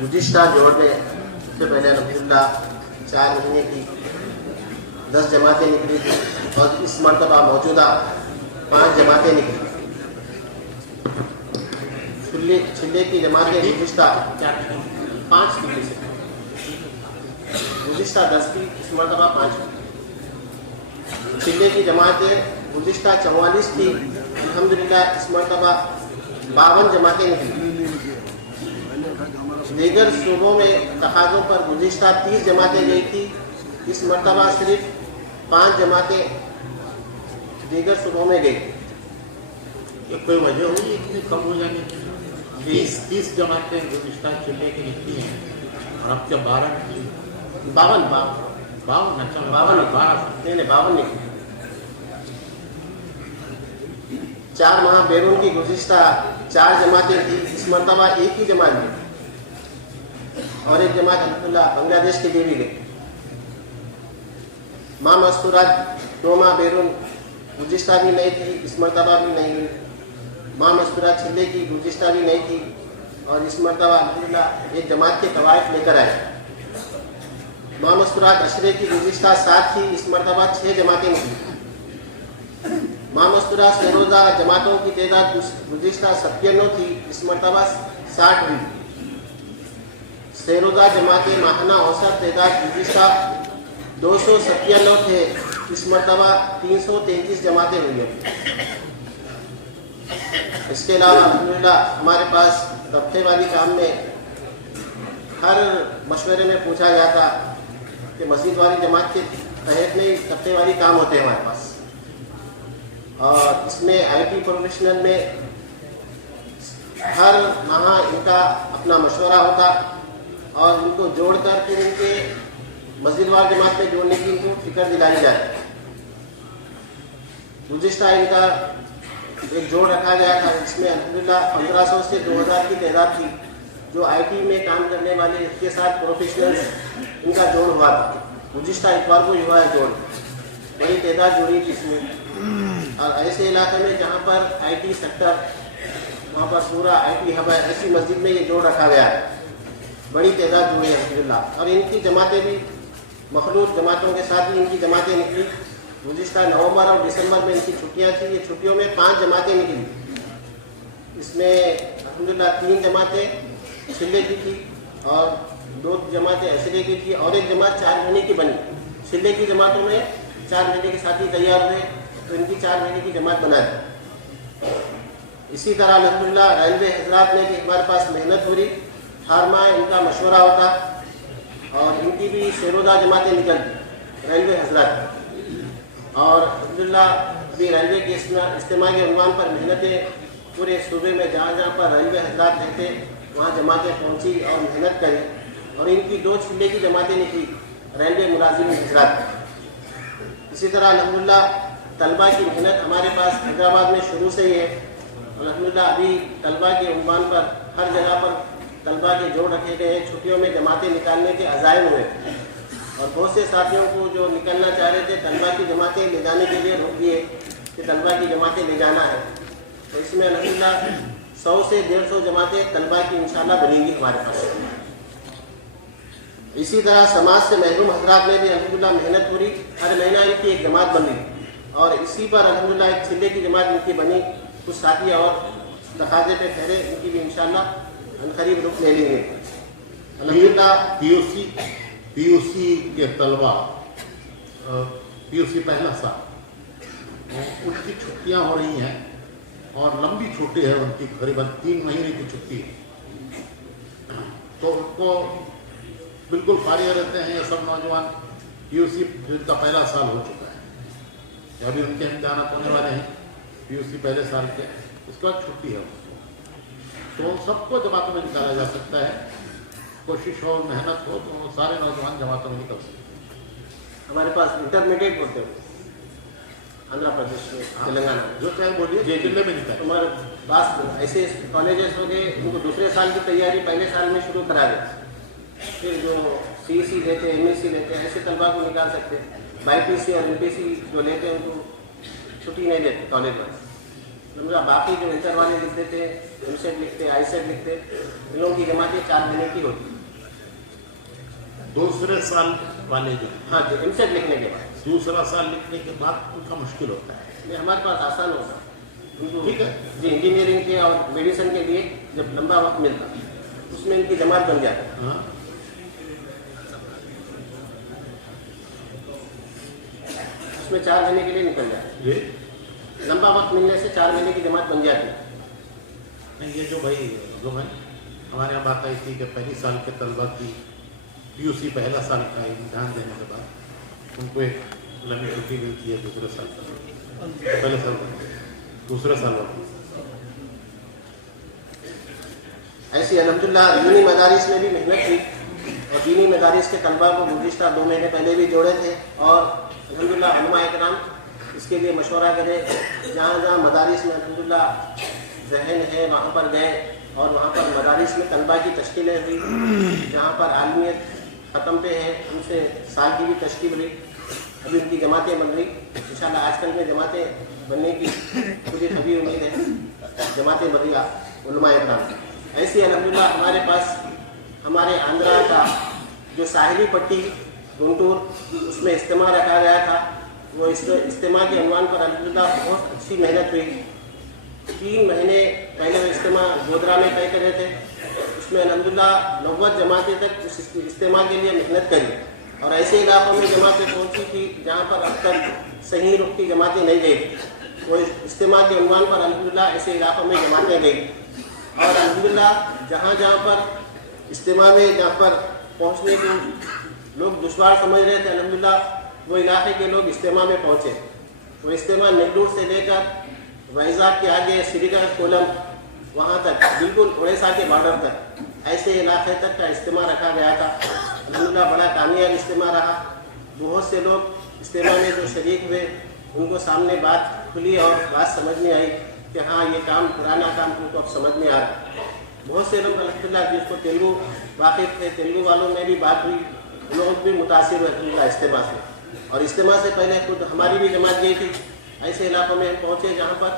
गुज़िश्ता जोड़ में सबसे पहले अल्हम्दुलिल्लाह 4 महीने की 10 जमातें निकली थी और इस मरतबा मौजूदा 5 जमातें निकली। छिल्ले की जमातें गुज़िश्ता 5 निकली से गुज़िश्ता 10 की, इस मरतबा 5। छिल्ले की जमातें गुज़िश्ता 44 थी, अल्हम्दुलिल्लाह इस मरतबा 52 जमातें निकली। दीगर सूबों में तकाज़ों पर गुज़िश्ता 30 जमातें गई थी, इस मरतबा सिर्फ 5 जमातें दीगर सूबों में गई। ये कोई वजह होगी इतनी कम हो जाने की? 30 जमातें गुज़िश्ता छिल्ले की निकली हैं और अब क्या 12 निकली? 52 निकली। 4 माह बैरून की गुज़िश्ता 4 जमातें थी, इस मरतबा एक ही जमात गई और एक जमात अल्हम्दुलिल्लाह बांग्लादेश के लिए भी गई। माँ मस्तूरात 2 माह बैरून गुज़िश्ता भी नहीं थी, इस मरतबा भी नहीं हुई। माँ मस्तूरात छिल्ले की गुज़िश्ता भी नहीं थी और इस मरतबा अल्हम्दुलिल्लाह एक जमात के कवायद लेकर आए। माँ मस्तूरात अशरे की गुज़िश्ता 7 थी, इस मरतबा 6 जमातें निकली। माँ मस्तूरात सरोज़ा जमातों की तादाद गुज़िश्ता 97 थी, इस मरतबा 60 हुई। सेरोज़ा जमातें माहाना औसत तादाद गुज़िश्ता 297 थे, इस मरतबा 333 जमातें हुई हैं। इसके अलावा अल्हम्दुलिल्लाह हमारे पास तबक़ेवारी काम में हर मशवरे में पूछा जाता कि मस्जिद वाली जमात के तहत में तबक़ेवारी काम होते हैं हमारे पास, और इसमें IT प्रोफेशनल में हर माह इनका अपना मशवरा होता और उनको जोड़कर फिर उनके मस्जिद वाली जमात में जोड़ने की इनको फिक्र दिलाई जाए। गुज़िश्ता इनका एक जोड़ रखा गया था, इसमें अल्हम्दुलिल्लाह 1500 से 2000 की तादाद थी। जो IT में काम करने वाले इसके साथ प्रोफेशनल्स इनका जोड़ हुआ था। गुज़िश्ता इतवार को हुआ है जोड़, बड़ी तादाद जुड़ी थी इसमें। और ऐसे इलाके में जहाँ पर IT सेक्टर, वहाँ पर पूरा IT हब है, ऐसी मस्जिद में ये जोड़ रखा गया है। बड़ी तादाद जुड़ी है अल्हम्दुलिल्लाह। और इनकी जमातें भी मखलूत जमातों के साथ ही इनकी जमातें निकली। गुज़िश्ता नवंबर और दिसंबर में इनकी छुट्टियाँ थी, ये छुट्टियों में 5 जमातें निकली। इसमें अल्हम्दुलिल्लाह 3 जमातें छिल्ले की थी और 2 जमातें अशरे की थी और एक जमात 4 महीने की बनी। छिल्ले की जमातों में 4 महीने के साथ ही तैयार हुए, तो इनकी 4 महीने की जमात बना दी। इसी तरह अल्हम्दुलिल्लाह रेलवे हजरात ने भी हमारे पास मेहनत हो रही, हर माह इनका मशवरा होता और इनकी भी सेरोज़ा जमातें निकलती रेलवे हजरात। और अल्हम्दुलिल्लाह भी रेलवे के इस्तेमाल के उन्वान पर मेहनतें पूरे सूबे में जहाँ जहाँ पर रेलवे हजरात रहते वहाँ जमातें पहुँची और मेहनत करी और इनकी 2 छिल्ले की जमातें निकली रेलवे मुलाजिम हजरात। इसी तरह अल्हम्दुलिल्लाह तलबा की मेहनत हमारे पास हैदराबाद में शुरू से ही है। अल्हम्दुलिल्लाह अभी तलबा के उन्वान पर हर जगह पर तलबा के जोड़ रखे गए हैं। छुट्टियों में जमातें निकालने के अज़ाइम हुए और बहुत से साथियों को जो निकलना चाह रहे थे तलबा की जमातें ले जाने के लिए रोक दिए कि तलबा की जमातें ले जाना है। तो इसमें अल्हम्दुलिल्लाह 100 से 150 जमातें तलबा की इंशाअल्लाह बनेंगी हमारे पास। इसी तरह समाज से महरूम हजरात में भी अल्हम्दुलिल्लाह मेहनत पूरी, हर महीना इनकी एक जमात बन रही और इसी पर अल्हम्दुलिल्लाह एक छिल्ले की जमात इनकी बनी। कुछ साथी और तकाजे पे ठहरे, इनकी भी इंशाअल्लाह अनकरीब रुख ले लेंगे अल्हम्दुलिल्लाह। PUC के तलबा PUC पहला साल, उनकी छुट्टियाँ हो रही हैं और लंबी छुट्टी है उनकी, करीबन 3 महीने की छुट्टी है, तो उनको बिल्कुल फारिग रहते हैं ये सब नौजवान। PUC जिनका पहला साल हो चुका है, अभी उनके इम्तहान होने वाले हैं PUC पहले साल के, उसके बाद छुट्टी है, तो उन सबको जमातों में निकाला जा सकता है। कोशिश हो, मेहनत हो तो सारे नौजवान जमातों में निकल सकते हैं। हमारे पास इंटरमीडिएट होते हैं आंध्र प्रदेश में, तेलंगाना में, जो चाहे बोलिए, जिले में निकल। हमारे पास ऐसे कॉलेजेस हो गए, उनको दूसरे साल की तैयारी पहले साल में शुरू करा दें। फिर जो CEC लेते हैं, MSc लेते हैं, ऐसे तलबा को निकाल सकते हैं। BPC और MPC जो लेते हैं उनको छुट्टी नहीं देते कॉलेज में। अलहमदुलिल्लाह बाकी जो इंटर वाले लिखते थे, एमसेट लिखते, आईसेट लिखते, इन लोगों की जमातें 4 महीने की होती। दूसरे साल वाले जो हाँ जी, एमसेट लिखने के बाद। दूसरा साल लिखने के बाद उनका मुश्किल होता है। ये हमारे पास आसान होता है उनको, ठीक है। जी इंजीनियरिंग के और मेडिसिन के लिए जब लंबा वक्त मिलता उसमें इनकी जमात बन जाती। हाँ, उसमें 4 महीने के लिए निकल जाते, ये लंबा वक्त मिलने से 4 महीने की जमात बन जाती है। नहीं, ये जो भाई लोग हैं हमारे यहाँ बात आई थी कि पहली साल के तलबा की PUC पहला साल का इम्तिहान देने के बाद उनको एक लंबी छुट्टी मिलती है दूसरे साल का, पहले साल दूसरे साल वाला। ऐसी अल्हम्दुलिल्लाह दीनी मदारिस में भी मेहनत की और दीनी मदारिस के तलबा को गुज़िश्ता 2 महीने पहले भी जोड़े थे और अल्हम्दुलिल्लाह उलमा इकराम इसके लिए मशवरा करे। जहाँ जहाँ मदारिस में अल्हम्दुलिल्लाह जहन है वहाँ पर गए और वहाँ पर मदारिस में तलबा की तश्कीलें हुई। जहाँ पर आलमियत ख़त्म पे है उनसे साल की भी तश्कील हुई। अभी उनकी जमातें बन रही, इंशाल्लाह आजकल में जमातें बनने की मुझे कभी उम्मीद है, जमातें बन रही उलमा इकराम। ऐसी अल्हम्दुलिल्लाह हमारे पास हमारे आंध्रा का जो साहिली पट्टी गुंटूर उसमें इज्तिमा रखा गया था, वो इज्तिमा के अनवान पर अल्हम्दुलिल्लाह बहुत अच्छी मेहनत हुई। 3 महीने पहले वो इज्तिमा गोधरा में तय करे थे, उसमें अल्हम्दुलिल्लाह 90 जमातें तक उस इज्तिमा के लिए मेहनत करी और ऐसे इलाकों में जमातें पहुँची थी जहाँ पर अब तक सही रुख की जमातें नहीं गई। वो इज्तिमा के अनवान पर अल्हम्दुलिल्लाह ऐसे इलाकों में जमातें गई और अल्हम्दुलिल्लाह जहाँ जहाँ पर इज्तिमा में जहाँ पर पहुँचने को लोग दुश्वार समझ रहे थे, अल्हम्दुलिल्लाह वो इलाके के लोग इज्तिमा में पहुँचे। वो इज्तिमा नेल्लूर से लेकर वैजाग के आगे श्रीकाकुलम वहाँ तक बिल्कुल उड़ीसा के बॉर्डर तक ऐसे इलाके तक का इज्तिमा रखा गया था। अल्हम्दुलिल्लाह बड़ा कामयाब इज्तिमा रहा। बहुत से लोग इज्तिमा में जो शरीक हुए उनको सामने बात खुली और बात समझ में आई कि हाँ ये काम पुराना काम उनको अब समझ में आ रहा। बहुत से लोग अल्हम्दुलिल्लाह जिसको तेलुगु वाकिफ थे, तेलुगु वालों में भी बात हुई, लोग भी मुतासिर हुए अल्हम्दुलिल्लाह इज्तिमा से। और इज्तिमा से पहले खुद हमारी भी जमात गई थी। ऐसे इलाकों में हम पहुँचे जहाँ पर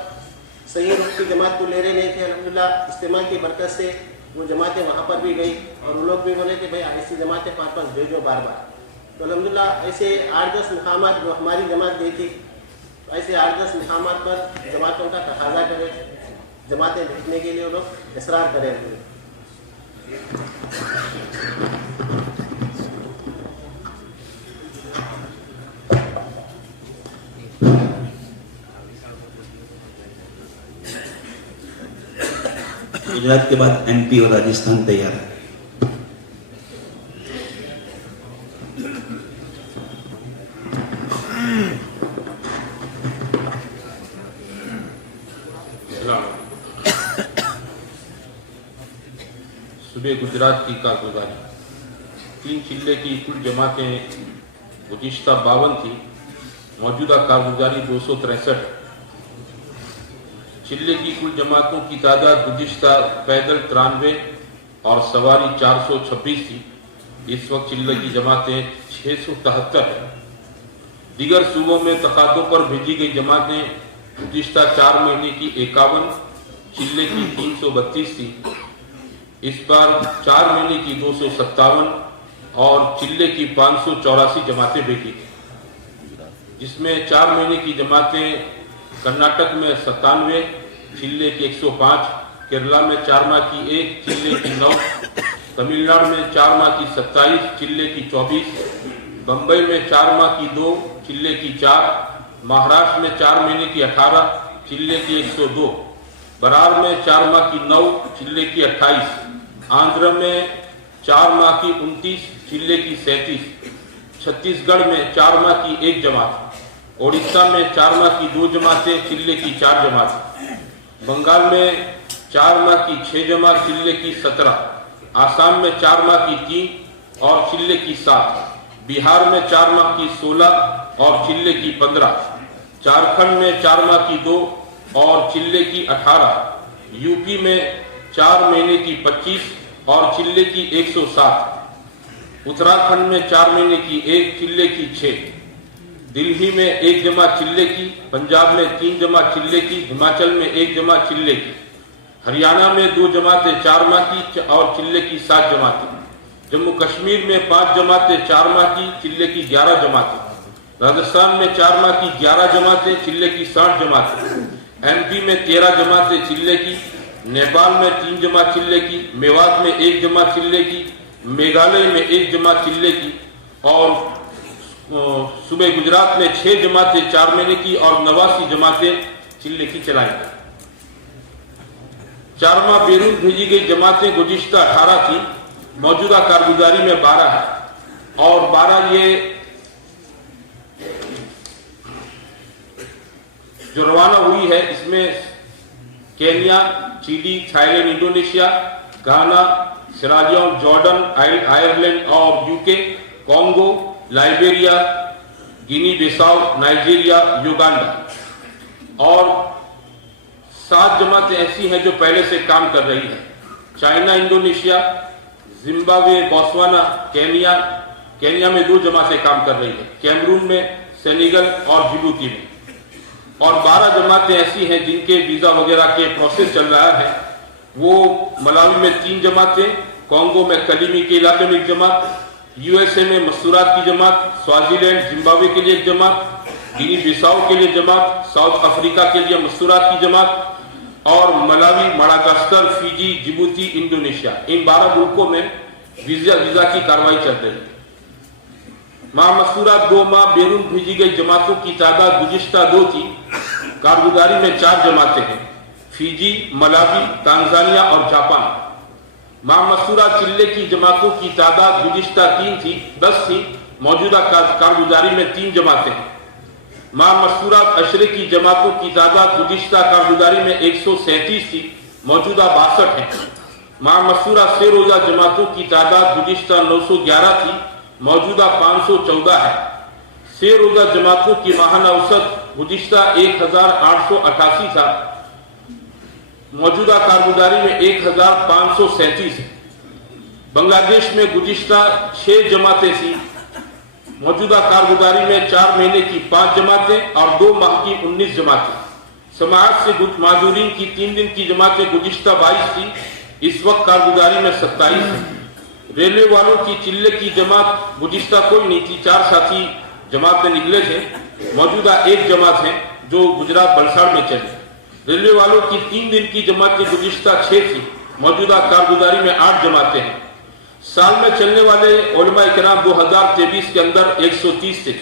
सही रुख की जमात को ले रहे नहीं थे, अल्हम्दुलिल्लाह इज्तिमा की बरकत से वो जमातें वहाँ पर भी गई और वो लोग भी बोले कि भाई ऐसी जमातें 5-5 भेजो बार बार। तो अल्हम्दुलिल्लाह ऐसे 8-10 मुकामात जो हमारी जमात गई थी, ऐसे 8-10 मुकामात पर जमातों का तकाजा करें, जमातें भेजने के लिए वो लोग इसरार करें। गुजरात के बाद MP और राजस्थान तैयार है। सुबह गुजरात की कारगुजारी 3 जिले की कुल जमातें गुज़िश्ता 52 थी, मौजूदा कारगुजारी 263 है। जिले की कुल जमातों की तादाद गुज़िश्ता पैदल 93 और सवारी 426 थी। इस वक्त जिले की जमातें 673 है। दीगर सूबों में तकादों पर भेजी गई जमातें गुज़िश्ता 4 महीने की 51, जिले की 332 थी। इस बार 4 महीने की 257 और जिले की 584 जमातें भेजी गई, जिसमें 4 महीने की जमातें कर्नाटक में 97, जिले की 105, केरला में 4 माह की 1, जिले की 9, तमिलनाडु में 4 माह की 27, जिले की 24, बम्बई में 4 माह की 2, जिले की 4, महाराष्ट्र में 4 महीने की 18, जिले की 102, बरार में 4 माह की 9, जिले की 28, आंध्र में 4 माह की 29, जिले की 37, छत्तीसगढ़ में 4 माह की 1 जमात, ओडिशा में 4 माह की 2 जमातें, जिले की 4 जमातें, बंगाल में 4 माह की 6 जमात, जिले की 17, आसाम में 4 माह की 3 और जिले की 7, बिहार में 4 माह की 16 और जिले की 15, झारखंड में 4 माह की 2 और जिले की 18, यूपी में 4 महीने की 25 और जिले की 107, उत्तराखंड में 4 महीने की 1, जिले की 6, दिल्ली में 1 जमात चिल्ले की, पंजाब में 3 जमात चिल्ले की, हिमाचल में 1 जमात चिल्ले की, हरियाणा में 2 जमातें 4 माह की और चिल्ले की 7 जमातें, जम्मू कश्मीर में 5 जमातें 4 माह की, चिल्ले की 11 जमातें, राजस्थान में 4 माह की 11 जमातें, चिल्ले की 60 जमातें, एमपी में 13 जमातें चिल्ले की, नेपाल में 3 जमात चिल्ले की, मेवात में 1 जमात चिल्ले की, मेघालय में 1 जमात चिल्ले की और सूबे गुजरात में 6 जमातें 4 महीने की और 89 जमातें चिल्ले की चलाई गई। 4 माह बैरून भेजी गई जमातें गुज़िश्ता 18 थी, मौजूदा कारगुजारी में 12 है और 12 ये जो रवाना हुई है इसमें केन्या, चिली, थाईलैंड, इंडोनेशिया, गाना, सिरालियोन, जॉर्डन, आयरलैंड और यूके, कॉन्गो, लाइबेरिया, गिनी बिसाऊ, नाइजीरिया, युगांडा और 7 जमातें ऐसी हैं जो पहले से काम कर रही हैं। China, Indonesia, Zimbabwe, Botswana, Kenya में 2 जमातें काम कर रही है, कैमरून में, सेनेगल और जिबूती में और 12 जमातें ऐसी हैं जिनके वीजा वगैरह के प्रोसेस चल रहा है। वो मलावी में 3 जमातें, कॉन्गो में कलीमी के इलाके में 1 जमात, यूएसए में मस्तूरात की जमात, स्वाजीलैंड, जिम्बाब्वे के लिए 1 जमात, गिनी बिसाऊ के लिए जमात, साउथ अफ्रीका के लिए मस्तूरात की जमात और Malawi, Madagascar, Fiji, Djibouti, Indonesia, इन 12 मुल्कों में वीजा की कार्रवाई चल रही है। मस्तूरात 2 माह बैरून भेजी गई जमातों की तादाद गुज़िश्ता 2 थी, कारगुजारी में 4 जमातें हैं, फिजी, मलावी, तांजानिया और जापान। मस्तूरात चिल्ले की जमातों की तादाद गुज़िश्ता 3 थी, 10 थी, मौजूदा कारगुजारी में 3 जमातें हैं। मस्तूरात अशरे की जमातों की तादाद गुज़िश्ता कारगुजारी में 137 थी, मौजूदा 62 है। मस्तूरात से रोजा जमातों की तादाद गुज़िश्ता 911 थी, मौजूदा 514 है। से रोजा जमातों की माहाना औसत गुज़िश्ता 1888 था, मौजूदा कारगुजारी में 1537 है। बांग्लादेश में गुज़िश्ता 6 जमातें थी, मौजूदा कारगुजारी में 4 महीने की 5 जमातें और 2 माह की 19 जमातें। समाज से माजूरीन की 3 दिन की जमातें गुज़िश्ता 22 थी, इस वक्त कारगुजारी में 27 है। रेलवे वालों की चिल्ले की जमात गुज़िश्ता कोई नहीं थी, 4 साथी जमात में निकले थे, मौजूदा 1 जमात है जो गुजरात बलसाड़ में चली। रेलवे वालों की 3 दिन की जमातें गुज़िश्ता 6 थी, मौजूदा कारगुजारी में 8 जमातें हैं। साल में चलने वाले उलमा इकराम 2023 के अंदर 130 थे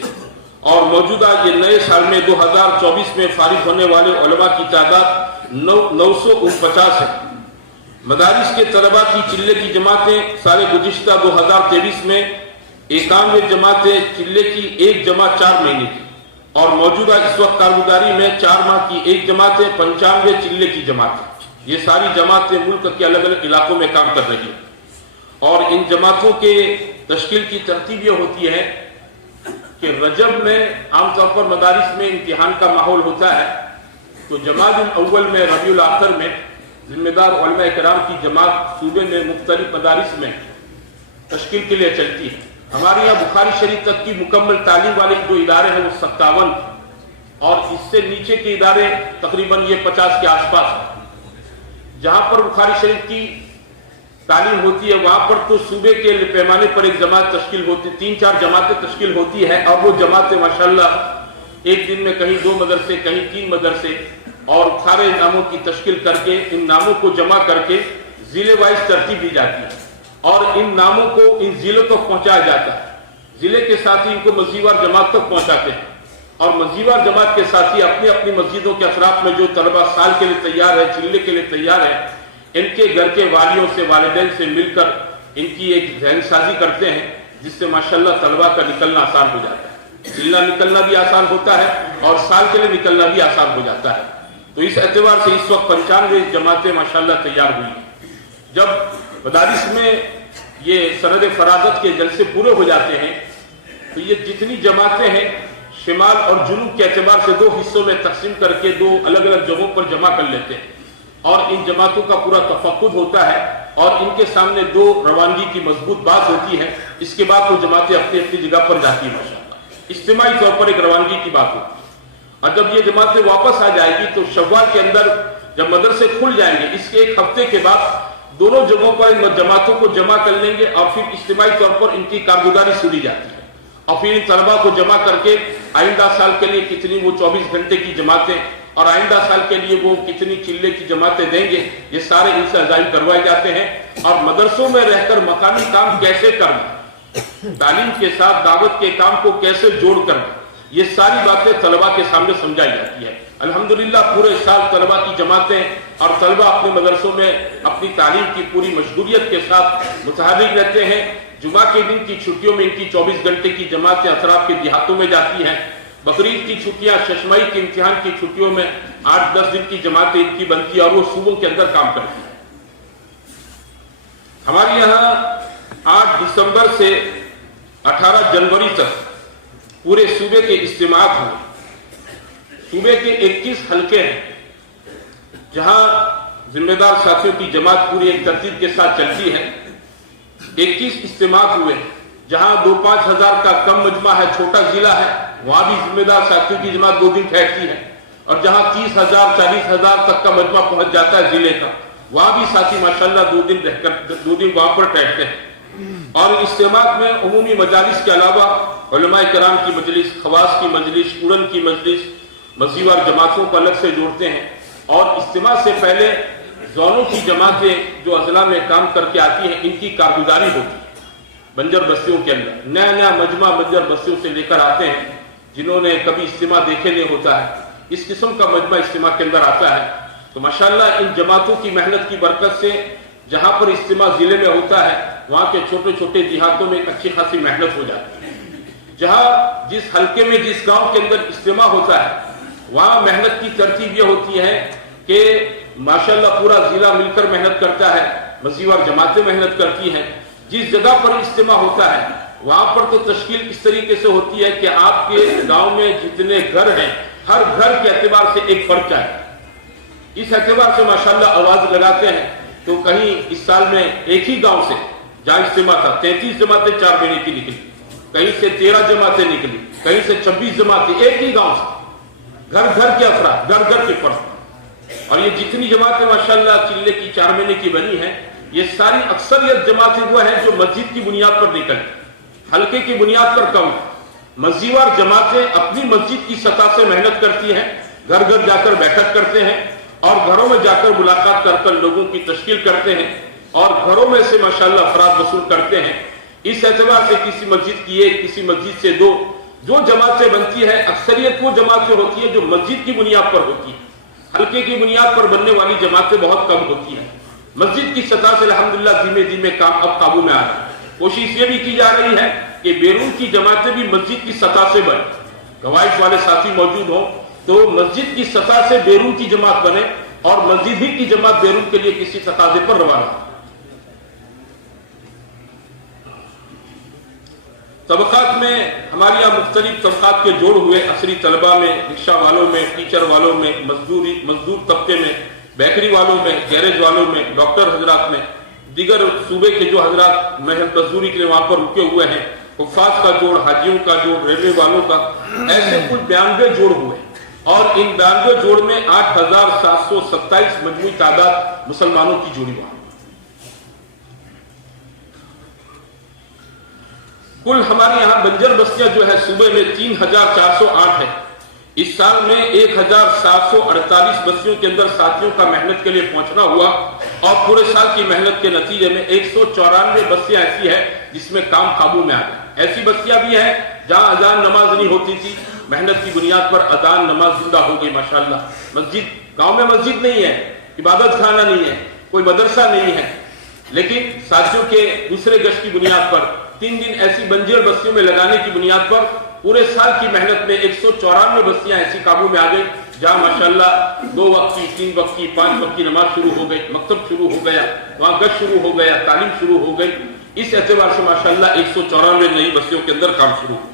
और मौजूदा ये नए साल में 2024 में फारिग होने वाले उलमा की तादाद 949 है। मदारिस के तलबा की चिल्ले की जमातें सारे गुज़िश्ता 2023 में 91 जमातें चिल्ले की 1 जमात 4 महीने की और मौजूदा इस वक्त कारगुजारी में 4 माह की 1 जमातें, 95 चिल्ले की जमातें। ये सारी जमातें मुल्क के अलग अलग इलाकों में काम कर रही है और इन जमातों के तश्कील की तरतीब ये होती है कि रजब में आमतौर पर मदारिस में इम्तिहान का माहौल होता है, तो जमात अव्वल में, रबीउल आखिर में जिम्मेदार उलमा इकराम की जमात सूबे में मुख्तलिफ मदारिस में तश्कील के लिए चलती है। हमारे यहाँ बुखारी शरीफ तक की मुकम्मल तालीम वाले जो इदारे हैं वो 57 और इससे नीचे के इदारे तकरीबन ये 50 के आसपास है। जहां पर बुखारी शरीफ की तालीम होती है वहां पर तो सूबे के पैमाने पर एक जमात तश्कील होती, 3-4 जमातें तश्कील होती है और वो जमातें माशाल्लाह एक दिन में कहीं 2 मदरसे, कहीं 3 मदरसे और सारे नामों की तश्कील करके इन नामों को जमा करके जिले वाइज तरतीब दी जाती है और इन नामों को इन जिलों तक पहुंचाया जाता है। जिले के साथ ही इनको मस्जिदवार जमात तक पहुंचाते हैं और मस्जिदवार जमात के साथ ही अपनी अपनी मस्जिदों के अफराद में जो तलबा साल के लिए तैयार है, चिल्ले के लिए तैयार है, इनके घर के वालियों से, वालिदैन से मिलकर इनकी एक जहनसाजी करते हैं जिससे माशाल्लाह तलबा का निकलना आसान हो जाता है। चिल्ला निकलना भी आसान होता है और साल के लिए निकलना भी आसान हो जाता है। तो इस एतबार से इस वक्त 95 जमातें माशाल्लाह तैयार हुई हैं। जब मदारिस में ये सरद फरागत के जलसे पूरे हो जाते हैं तो ये जितनी जमातें हैं शिमाल और जुनूब के एतबार से 2 हिस्सों में तकसीम करके 2 अलग अलग जगहों पर जमा कर लेते हैं और इन जमातों का पूरा तफक्कुद होता है और इनके सामने 2 रवानगी की मजबूत बात होती है। इसके बाद वो जमातें अपनी अपनी जगह पर जाती है माशाल्लाह। इज्तिमाई तौर पर एक रवानगी की बात होती है। और जब ये जमातें वापस आ जाएगी तो शव्वाल के अंदर जब मदरसे खुल जाएंगे, इसके एक हफ्ते के बाद दोनों जगहों पर इन जमातों को जमा कर लेंगे और फिर इज्तिमाई तौर पर इनकी कारगुजारी सुनी जाती है। और फिर इन तलबा को जमा करके आइंदा साल के लिए कितनी वो 24 घंटे की जमातें और आइंदा साल के लिए वो कितनी चिल्ले की जमातें देंगे, ये सारे इनसे अजाइम करवाए जाते हैं। और मदरसों में रहकर मकामी काम कैसे करना, तालीम के साथ दावत के काम को कैसे जोड़ करना, ये सारी बातें तलबा के सामने समझाई जाती है। अल्हम्दुलिल्लाह पूरे साल तलबा की जमातें और तलबा अपने मदरसों में अपनी तालीम की पूरी मशगूलियत के साथ मुतहर्रिक रहते हैं। जुमा के दिन की छुट्टियों में इनकी 24 घंटे की जमातें अतराफ के देहातों में जाती हैं। बकरीद की छुट्टियां, शशमई के इम्तिहान की छुट्टियों में 8-10 दिन की जमातें इनकी बनती है और वो सूबों के अंदर काम करती है। हमारे यहाँ 8 दिसंबर से 18 जनवरी तक पूरे सूबे के इज्तिमात हुए। सूबे के 21 हलके हैं जहां जिम्मेदार साथियों की जमात पूरी एक तरतीब के साथ चलती है। 21 इज्तिमात हुए जहां 2-5 हजार का कम मजमा है, छोटा जिला है, वहां भी जिम्मेदार साथियों की जमात 2 दिन ठहरती है। और जहां 30,000 40,000 तक का मजमा पहुंच जाता है जिले का, वहां भी साथी माशाल्लाह 2 दिन रहकर 2 दिन वहां पर ठहरते हैं। और इज्तिमात में उमूमी मजालिस के अलावा उलमाए कराम की मजलिस, खवास की मजलिस, उड़न की मजलिस, मसीवार जमातों को अलग से जोड़ते हैं। और इज्तिमा से पहले जोनों की जमातें जो अजला में काम करके आती हैं, इनकी कारगुजारी होती है बंजर बस्तियों के अंदर। नया नया मजमा बंजर बस्तियों से लेकर आते हैं जिन्होंने कभी इज्तिमा देखे नहीं होता है, इस किस्म का मजमा इज्तिमा के अंदर आता है। तो माशाल्लाह इन जमातों की मेहनत की बरकत से जहां पर इज्तिमा जिले में होता है, वहां के छोटे छोटे देहातों में अच्छी खासी मेहनत हो जाती है। जहां जिस हल्के में जिस गांव के अंदर इज्तिमा होता है, वहां मेहनत की तरतीब यह होती है कि माशाल्लाह पूरा जिला मिलकर मेहनत करता है, मसीवार जमातें मेहनत करती हैं। जिस जगह पर इज्तिमा होता है वहां पर तो तश्कील इस तरीके से होती है कि आपके गांव में जितने घर हैं, हर घर के एतबार से एक फर्क चाहिए। इस एतबार से माशाल्लाह आवाज लगाते हैं। तो कहीं इस साल में एक ही गांव से जहां इज्तिमा था 33 जमातें 4 महीने की निकली, कहीं से 13 जमातें निकली, कहीं से 26 जमातें, एक ही गांव से, घर घर के अफराद, घर घर के फर्द। और ये जितनी जमातें माशाल्लाह चिल्ले की 4 महीने की बनी है, ये सारी अक्सरियत जमातें वो हैं जो मस्जिद की बुनियाद पर निकलती, हल्के की बुनियाद पर कम। मस्जिदवार जमातें अपनी मस्जिद की सतह से मेहनत करती हैं, घर घर जाकर बैठक करते हैं और घरों में जाकर मुलाकात कर लोगों की तश्कील करते हैं और घरों में से माशाल्लाह अफराद वसूल करते हैं। इस एतबार से किसी मस्जिद की एक, किसी मस्जिद से 2 जो जमातें बनती है, अक्सरियत वो जमातें होती है जो मस्जिद की बुनियाद पर होती है। हल्के की बुनियाद पर बनने वाली जमातें बहुत कम होती हैं। मस्जिद की सतह से अल्हम्दुलिल्लाह धीमे धीमे काम अब काबू में आ रहा है। कोशिश ये भी की जा रही है कि बैरून की जमातें भी मस्जिद की सतह से बने। गवाइश वाले साथी मौजूद हो तो मस्जिद की सतह से बैरून की जमात बने और मस्जिद ही की जमात बैरून के लिए किसी तकाजे पर रवाना। तबकात में हमारे यहाँ मुख्तलिफ तबकात के जोड़ हुए, असरी तलबा में, रिक्शा वालों में, टीचर वालों में, मजदूर तबके में, बेकरी वालों में, गैरेज वालों में, डॉक्टर हजरात में, दीगर सूबे के जो हजरात मेहनत मजदूरी के लिए वहां पर रुके हुए हैं, हुफ़ाज़ का जोड़, हाजियों का जोड़, रेलवे वालों का, ऐसे कुल 92 जोड़ हुए। और इन 92 जोड़ में 8,727 मजमूई तादाद मुसलमानों की जोड़ी वहां। कुल हमारे यहाँ बंजर बस्तियां जो है सूबे में 3,408 है। इस साल में 1,748 बस्तियों के अंदर साथियों का मेहनत के लिए पहुंचना हुआ और पूरे साल की मेहनत के नतीजे में 194 बस्तियां ऐसी है जिसमें काम काबू में आ गया। ऐसी बस्तियां भी हैं जहां अजान नमाज नहीं होती थी, मेहनत की बुनियाद पर अजान नमाज जिंदा हो गई माशाल्लाह। मस्जिद, गांव में मस्जिद नहीं है, इबादत खाना नहीं है, कोई मदरसा नहीं है, लेकिन साथियों के दूसरे गश्त की बुनियाद पर 3 दिन ऐसी बंजर बस्तियों में लगाने की बुनियाद पर पूरे साल की मेहनत में 194 बस्तियां ऐसी काबू में आ गई जहां माशाल्लाह 2 वक्त की, 3 वक्त की, 5 वक्त की नमाज शुरू हो गई, मकतब शुरू हो गया, वहां गश्त शुरू हो गया, तालीम शुरू हो गई। इस एतबार से माशाल्लाह 194 नई बस्तियों के अंदर काम शुरू हुआ।